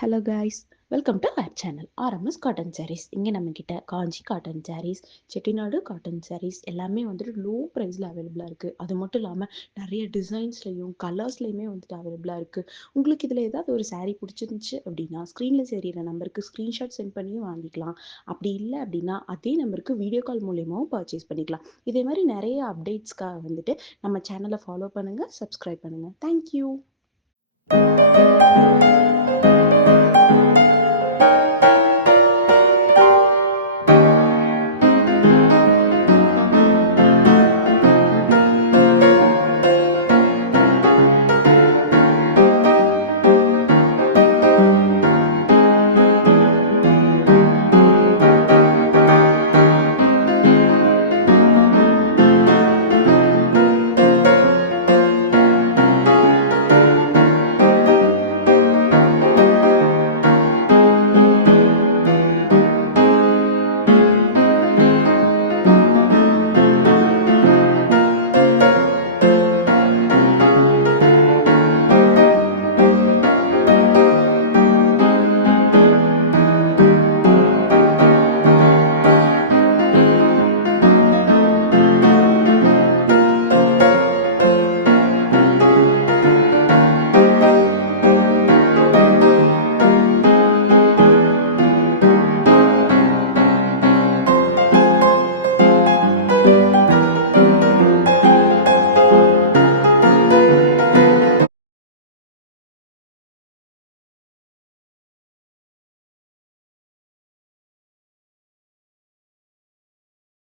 Hello guys, welcome to our channel RMS cotton sarees. இங்கே நம்மக்கிட்ட Kanchi cotton sarees, Chettinad cotton sarees எல்லாமே வந்துட்டு லோ ப்ரைஸில் அவைலபிளாக இருக்குது. அது மட்டும் இல்லாமல் நிறைய டிசைன்ஸ்லையும் கலர்ஸ்லையுமே வந்துட்டு அவைலபிளாக இருக்குது. உங்களுக்கு இதில் ஏதாவது ஒரு சாரீ பிடிச்சிருந்துச்சு அப்படின்னா ஸ்க்ரீனில் தெரியிற நம்பருக்கு ஸ்க்ரீன்ஷாட் சென்ட் பண்ணியும் வாங்கிக்கலாம். அப்படி இல்லை அப்படின்னா அதே நம்பருக்கு வீடியோ கால் மூலியமாகவும் பர்ச்சேஸ் பண்ணிக்கலாம். இதே மாதிரி நிறைய அப்டேட்ஸ்க்காக வந்துட்டு நம்ம சேனலை ஃபாலோ பண்ணுங்கள், சப்ஸ்கிரைப் பண்ணுங்கள். தேங்க்யூ.